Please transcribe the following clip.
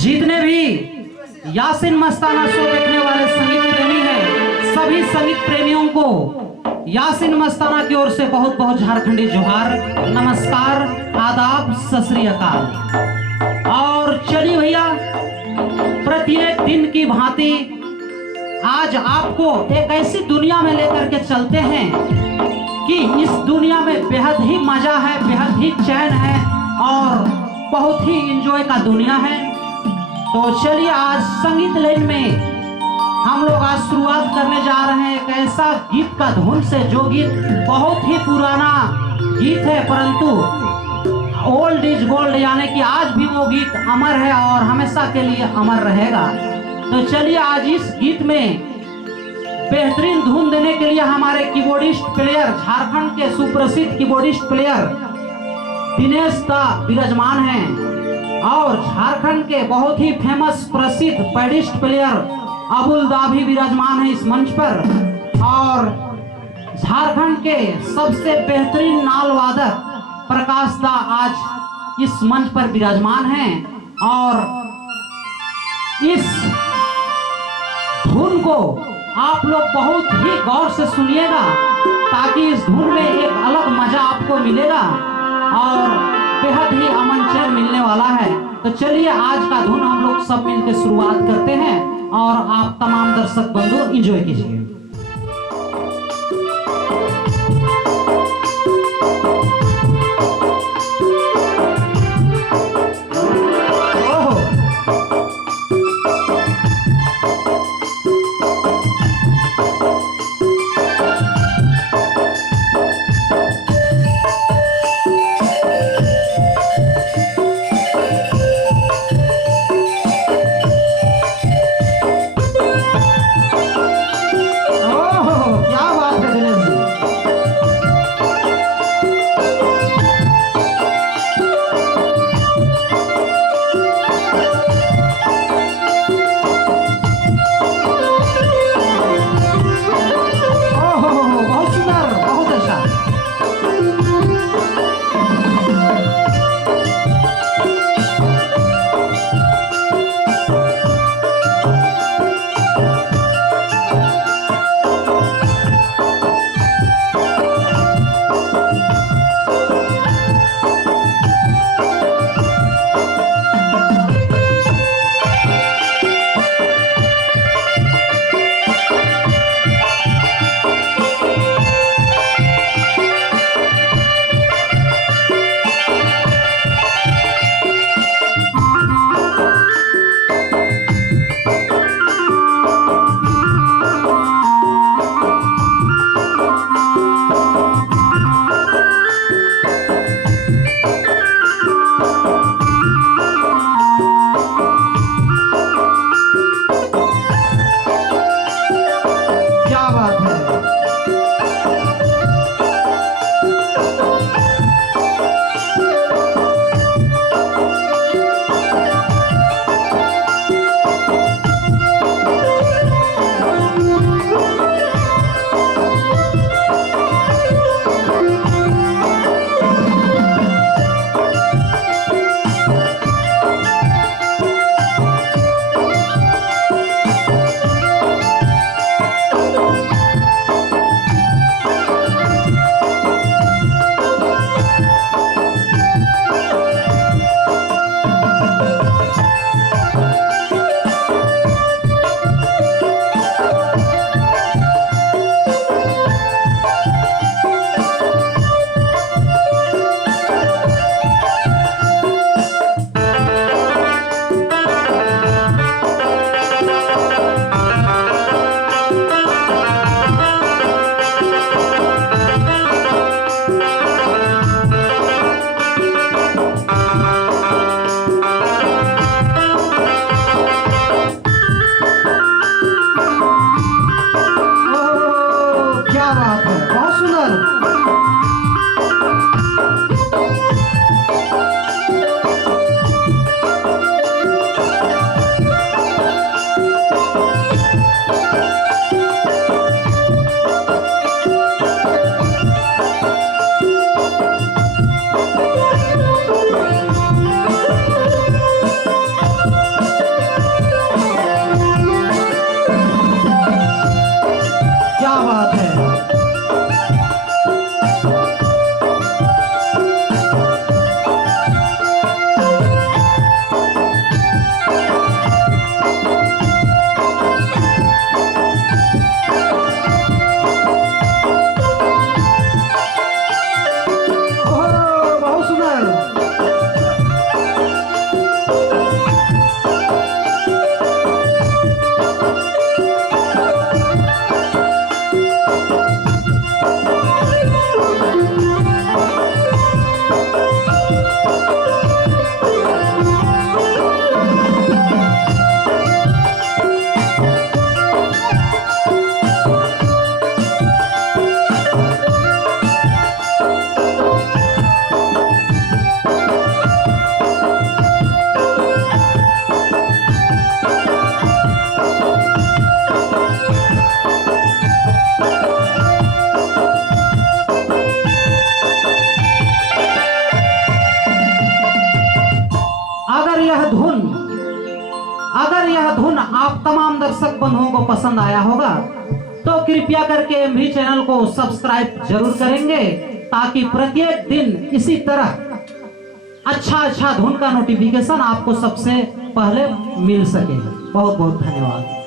जितने भी यासिन मस्ताना शो देखने वाले संगीत प्रेमी हैं, सभी संगीत प्रेमियों को यासिन मस्ताना की ओर से बहुत बहुत झारखंडी जोहार, नमस्कार, आदाब, सत श्री अकाल। और चलिए भैया, प्रत्येक दिन की भांति आज आपको एक ऐसी दुनिया में लेकर के चलते हैं कि इस दुनिया में बेहद ही मजा है, बेहद ही चैन है और बहुत ही एंजॉय का दुनिया है। तो चलिए, आज संगीत लाइन में हम लोग आज शुरुआत करने जा रहे हैं एक ऐसा गीत का धुन से, जो गीत बहुत ही पुराना गीत है, परंतु ओल्ड इज गोल्ड, यानी कि आज भी वो गीत अमर है और हमेशा के लिए अमर रहेगा। तो चलिए, आज इस गीत में बेहतरीन धुन देने के लिए हमारे कीबोर्डिस्ट प्लेयर, झारखंड के सुप्रसिद्ध कीबोर्डिस्ट प्लेयर दिनेश दा विराजमान हैं और झारखंड के बहुत ही फेमस प्रसिद्ध पैडिस्ट प्लेयर अबुल दा भी विराजमान है इस मंच पर, और झारखंड के सबसे बेहतरीन नाल वादक प्रकाश दा आज इस मंच पर विराजमान हैं। और इस धुन को आप लोग बहुत ही गौर से सुनिएगा, ताकि इस धुन में एक अलग मजा आपको मिलेगा और बेहद ही अमन चैन मिलने वाला है। तो चलिए, आज का धुन हम लोग सब मिलकर शुरुआत करते हैं और आप तमाम दर्शक बंधु एंजॉय कीजिए। यह धुन आप तमाम दर्शक बंधुओं को पसंद आया होगा तो कृपया करके एमवी चैनल को सब्सक्राइब जरूर करेंगे, ताकि प्रत्येक दिन इसी तरह अच्छा धुन का नोटिफिकेशन आपको सबसे पहले मिल सके। बहुत बहुत धन्यवाद।